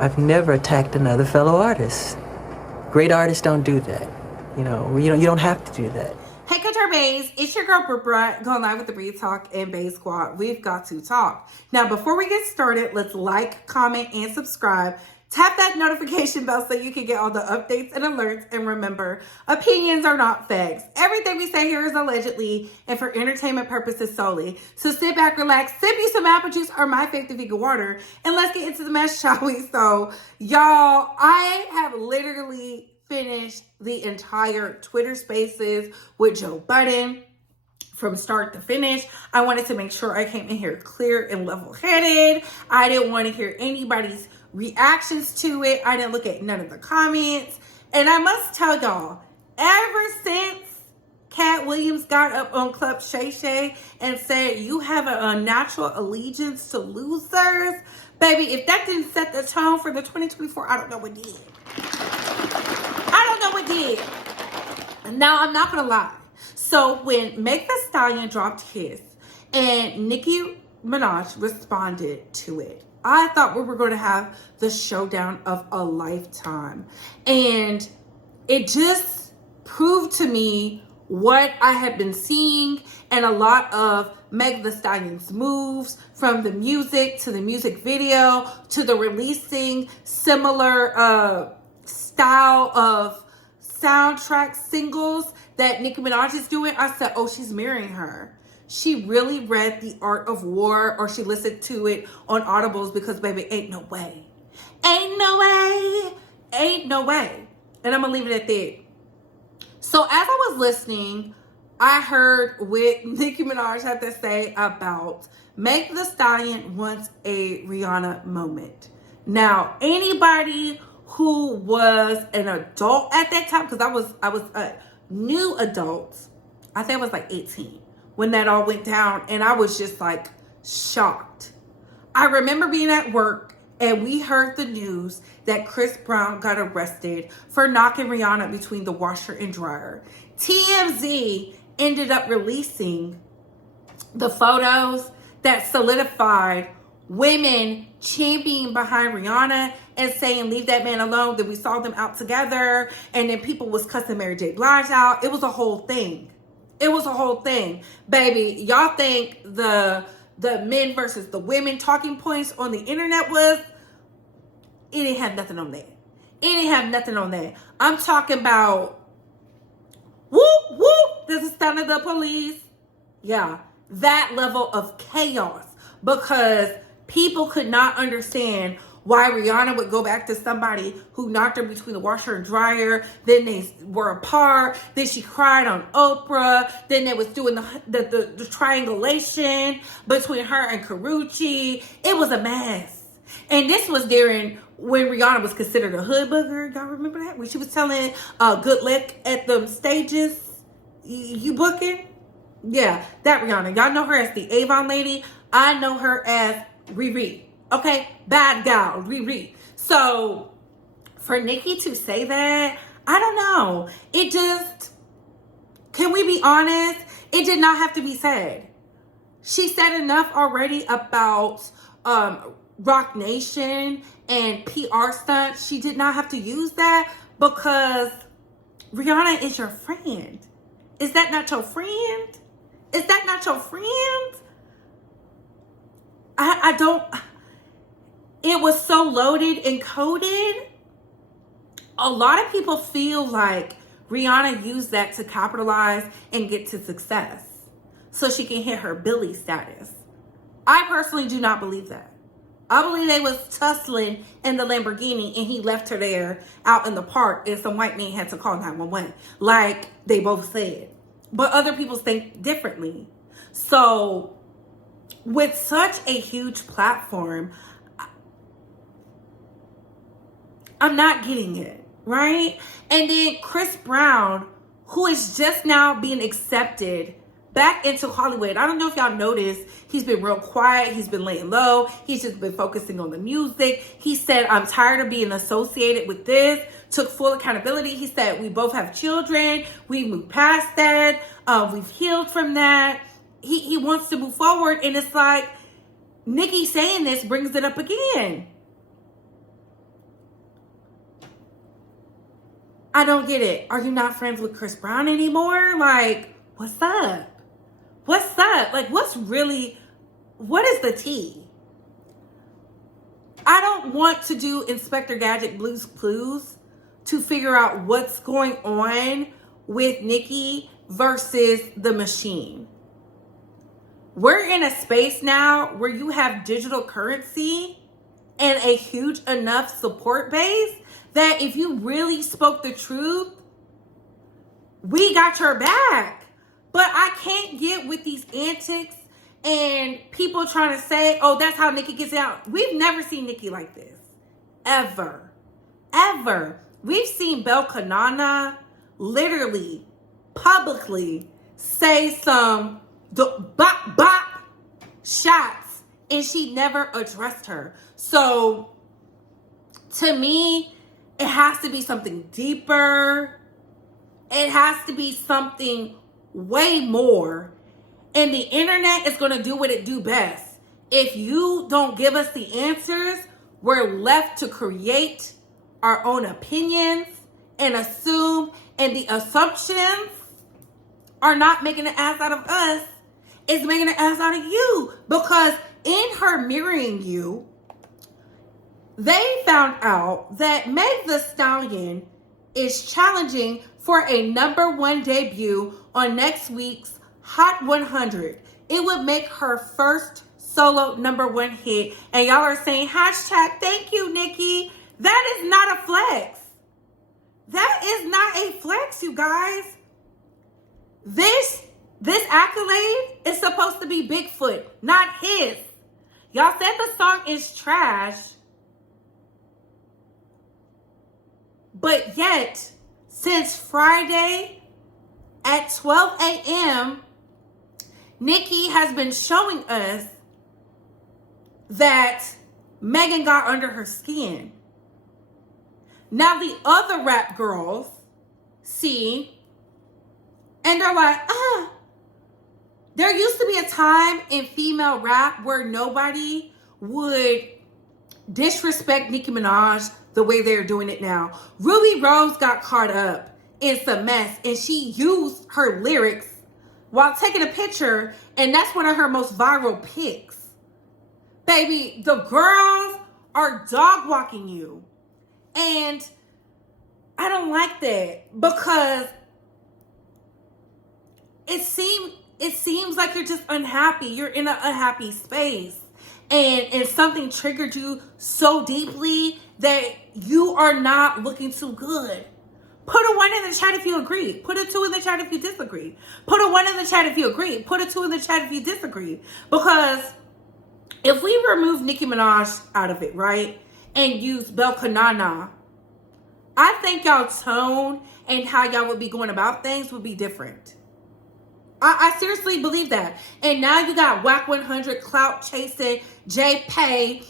I've never attacked another fellow artist. Great artists don't do that. You don't have to do that. Hey, Couture Bays, it's your girl Brit going live with the Breed Talk and Bay Squad. We've got to talk. Now, before we get started, let's like, comment, and subscribe. Tap that notification bell so you can get all the updates and alerts. And remember, opinions are not facts. Everything we say here is allegedly and for entertainment purposes solely. So sit back, relax, sip you some apple juice or my favorite vegan water, and let's get into the mess, shall we? So, y'all, I have literally finished the entire Twitter Spaces with Joe Budden from start to finish. I wanted to make sure I came in here clear and level-headed. I didn't want to hear anybody's reactions to it. I didn't look at none of the comments. And I must tell y'all, ever since Cat Williams got up on Club Shay Shay and said, you have an unnatural allegiance to losers, baby, if that didn't set the tone for the 2024, I don't know what did. I don't know what did. Now, I'm not going to lie. So when Meg Thee Stallion dropped his and Nicki Minaj responded to it, I thought we were going to have the showdown of a lifetime. And it just proved to me what I had been seeing and a lot of Meg Thee Stallion's moves, from the music to the music video to the releasing similar style of soundtrack singles that Nicki Minaj is doing. I said, oh, she's mirroring her. She really read The Art of War, or she listened to it on Audibles, because baby, ain't no way. Ain't no way. Ain't no way. And I'm gonna leave it at that. So as I was listening, I heard what Nicki Minaj had to say about Meg Thee Stallion wants a Rihanna moment. Now, anybody who was an adult at that time, because I was a new adult, I think I was like 18 when that all went down, and I was just like shocked. I remember being at work and we heard the news that Chris Brown got arrested for knocking Rihanna between the washer and dryer. TMZ ended up releasing the photos that solidified women championing behind Rihanna and saying, leave that man alone. Then we saw them out together, and then people was cussing Mary J. Blige out. It was a whole thing. It was a whole thing. Baby, y'all think the men versus the women talking points on the internet was, it didn't have nothing on that. It didn't have nothing on that. I'm talking about, whoop, whoop, this is sound of the police. Yeah, that level of chaos, because people could not understand why Rihanna would go back to somebody who knocked her between the washer and dryer. Then they were apart. Then she cried on Oprah. Then they was doing the triangulation between her and Karrueche. It was a mess. And this was during when Rihanna was considered a hood booger. Y'all remember that? When she was telling good luck at the stages. You booking? Yeah, that Rihanna. Y'all know her as the Avon lady. I know her as Riri. Okay, bad gal, Riri. So for Nicki to say that, I don't know. It just, can we be honest? It did not have to be said. She said enough already about Rock Nation and PR stunts. She did not have to use that, because Rihanna is your friend. Is that not your friend? Is that not your friend? I don't... It was so loaded and coded. A lot of people feel like Rihanna used that to capitalize and get to success so she can hit her Billy status. I personally do not believe that. I believe they was tussling in the Lamborghini and he left her there out in the park and some white man had to call 911, like they both said. But other people think differently. So with such a huge platform, I'm not getting it, right? And then Chris Brown, who is just now being accepted back into Hollywood. I don't know if y'all noticed, he's been real quiet. He's been laying low. He's just been focusing on the music. He said, I'm tired of being associated with this. Took full accountability. He said, we both have children. We moved past that. We've healed from that. He wants to move forward. And it's like, Nicki saying this brings it up again. I don't get it. Are you not friends with Chris Brown anymore? Like, what's up? What's up? Like, what is the tea? I don't want to do Inspector Gadget Blues Clues to figure out what's going on with Nicki versus the machine. We're in a space now where you have digital currency and a huge enough support base that if you really spoke the truth, we got your back. But I can't get with these antics and people trying to say, oh, that's how Nicki gets out. We've never seen Nicki like this. Ever. Ever. We've seen Belkanana literally, publicly say some bop bop shots and she never addressed her. So to me, it has to be something deeper. It has to be something way more. And the internet is going to do what it do best. If you don't give us the answers, we're left to create our own opinions and assume, and the assumptions are not making an ass out of us. It's making an ass out of you. Because in her mirroring you, they found out that Meg Thee Stallion is challenging for a #1 debut on next week's Hot 100. It would make her first solo #1 hit. And y'all are saying, hashtag, thank you, Nicki. That is not a flex. That is not a flex, you guys. This accolade is supposed to be Bigfoot, not his. Y'all said the song is trash. But yet, since Friday at 12 a.m., Nicki has been showing us that Megan got under her skin. Now the other rap girls see, and they're like, there used to be a time in female rap where nobody would disrespect Nicki Minaj the way they're doing it now. Ruby Rose got caught up in some mess and she used her lyrics while taking a picture, and that's one of her most viral pics. Baby, the girls are dog walking you. And I don't like that because it seems like you're just unhappy. You're in an unhappy space. And something triggered you so deeply that you are not looking too good. Put a 1 in the chat if you agree. Put a 2 in the chat if you disagree. Put a 1 in the chat if you agree. Put a 2 in the chat if you disagree. Because if we remove Nicki Minaj out of it, right, and use Belkanana, I think y'all tone and how y'all would be going about things would be different. I seriously believe that. And now you got Whack 100 clout chasing J Pay,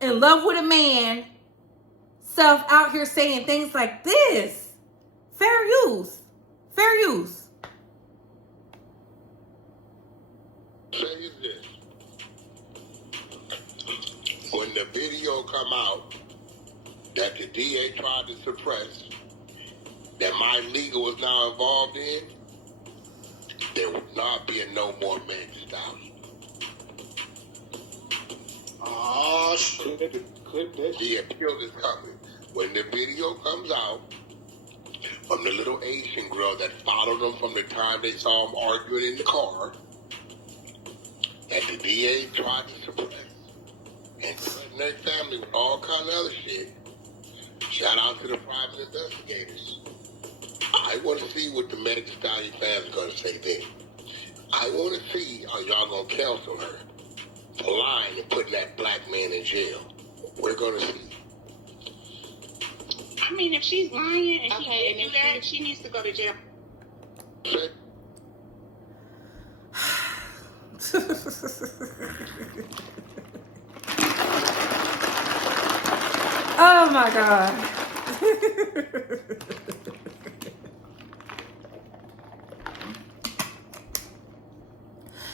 in love with a man, self out here saying things like this. Fair use. Fair use. Say this. When the video come out that the DA tried to suppress, that my legal is now involved in, there will not be a no more Meg Thee Stallion. Oh, shit. Clip that. The appeal is coming. When the video comes out from the little Asian girl that followed them from the time they saw him arguing in the car, that the DA tried to suppress and threaten their family with all kind of other shit, shout out to the private investigators. I want to see what the Meg Thee Stallion fans are going to say then. I want to see how y'all going to counsel her for lying and putting that black man in jail. We're going to see. I mean, if she's lying and she did do that, she needs to go to jail. Oh my God.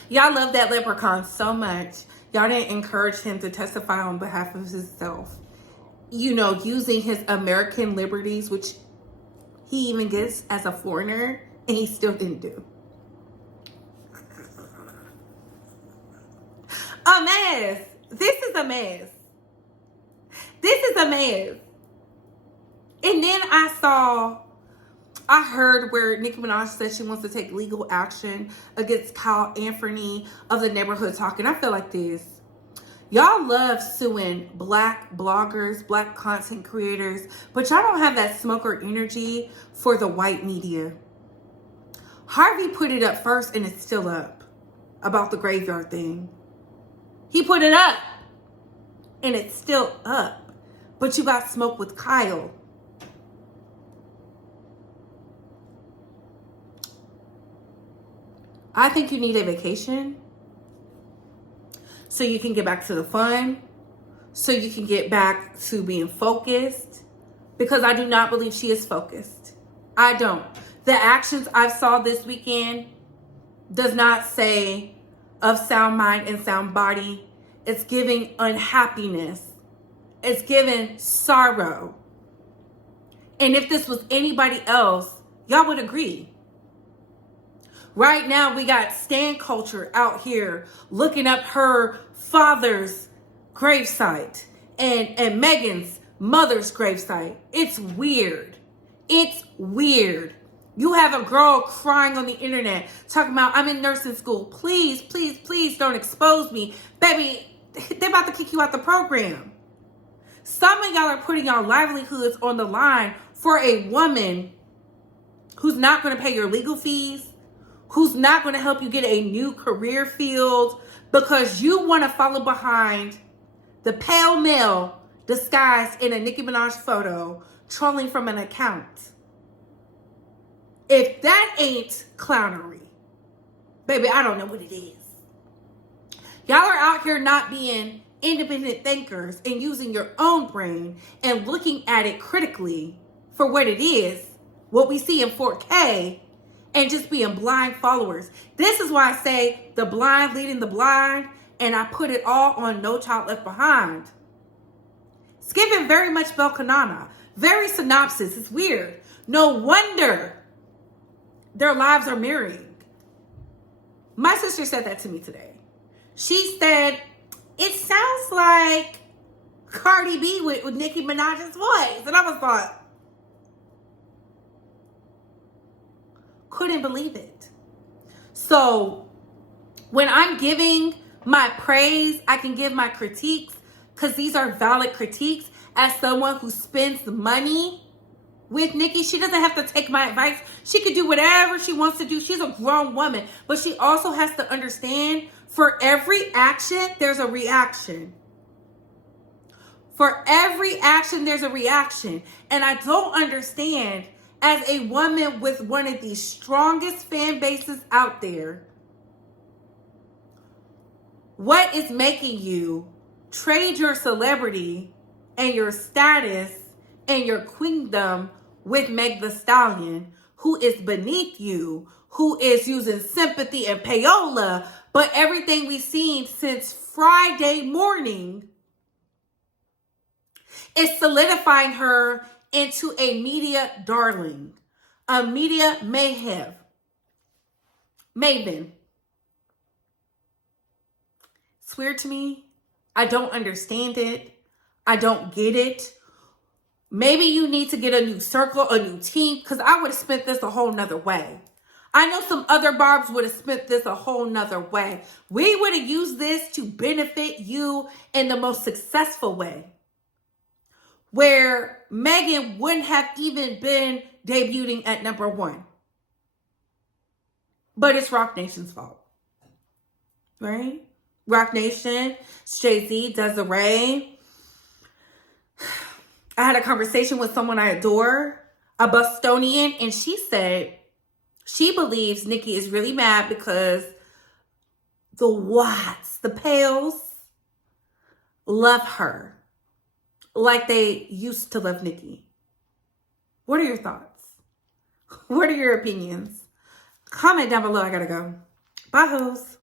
Y'all love that leprechaun so much. Y'all didn't encourage him to testify on behalf of himself. you know, using his American liberties, which he even gets as a foreigner, and he still didn't do. A mess. This is a mess. This is a mess. And then I heard where Nicki Minaj said she wants to take legal action against Kyle Anthony of the Neighborhood Talk. And I feel like this. Y'all love suing black bloggers, black content creators, but y'all don't have that smoker energy for the white media. Harvey put it up first, and it's still up about the graveyard thing. He put it up, and it's still up. But you got smoke with Kyle. I think you need a vacation so you can get back to the fun, so you can get back to being focused, because I do not believe she is focused. I don't. The actions I saw this weekend does not say of sound mind and sound body. It's giving unhappiness. It's giving sorrow. And if this was anybody else, y'all would agree. Right now, we got stan culture out here looking up her father's gravesite and Megan's mother's gravesite. It's weird. It's weird. You have a girl crying on the internet talking about, I'm in nursing school. Please, please, please don't expose me. Baby, they're about to kick you out the program. Some of y'all are putting your livelihoods on the line for a woman who's not going to pay your legal fees, who's not going to help you get a new career field, because you want to follow behind the pale male disguised in a Nicki Minaj photo trolling from an account. If that ain't clownery, baby, I don't know what it is. Y'all are out here not being independent thinkers and using your own brain and looking at it critically for what it is, what we see in 4K, and just being blind followers. This is why I say the blind leading the blind, and I put it all on No Child Left Behind. It's giving very much Bel Kanana, very synopsis. It's weird. No wonder their lives are mirroring. My sister said that to me today. She said, it sounds like Cardi B with Nicki Minaj's voice. And I was like, couldn't believe it. So when I'm giving my praise, I can give my critiques, because these are valid critiques. As someone who spends money with Nicki, she doesn't have to take my advice. She could do whatever she wants to do. She's a grown woman. But she also has to understand, for every action, there's a reaction. For every action, there's a reaction. And I don't understand, as a woman with one of the strongest fan bases out there, what is making you trade your celebrity and your status and your queendom with Meg Thee Stallion, who is beneath you, who is using sympathy and payola, but everything we've seen since Friday morning is solidifying her into a media darling, a media maven. It's weird to me. I don't understand it. I don't get it. Maybe you need to get a new circle, a new team, because I would have spent this a whole nother way. I know some other barbs would have spent this a whole nother way. We would have used this to benefit you in the most successful way, where Megan wouldn't have even been debuting at #1. But it's Roc Nation's fault, right? Roc Nation, Jay-Z, Desiree. I had a conversation with someone I adore, a Bostonian, and she said she believes Nicki is really mad because the Watts, the Pales, love her like they used to love Nicki. What are your thoughts? What are your opinions? Comment down below. I gotta go. Bye, hoes.